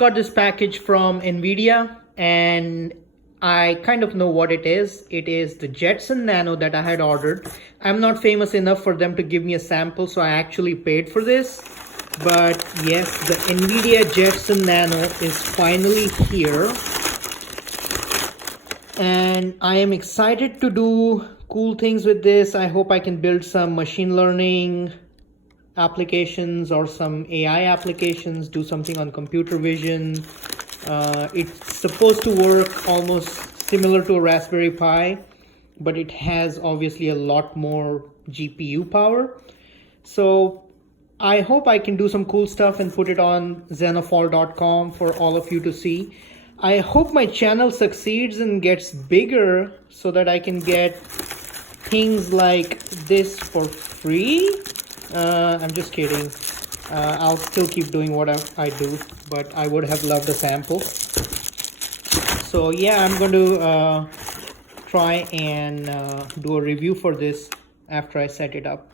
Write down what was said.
got this package from NVIDIA and I kind of know what it is. It is the Jetson Nano that I had ordered. I'm not famous enough for them to give me a sample, so I actually paid for this. But yes, the NVIDIA Jetson Nano is finally here. And I am excited to do cool things with this. I hope I can build some machine learning applications or some AI applications, do something on computer vision. It's supposed to work almost similar to a Raspberry Pi, but it has obviously a lot more GPU power. So I hope I can do some cool stuff and put it on zenofall.com for all of you to see. I hope my channel succeeds and gets bigger so that I can get things like this for free. I'm just kidding. I'll still keep doing what I do, but I would have loved a sample. So yeah, I'm going to try and do a review for this after I set it up.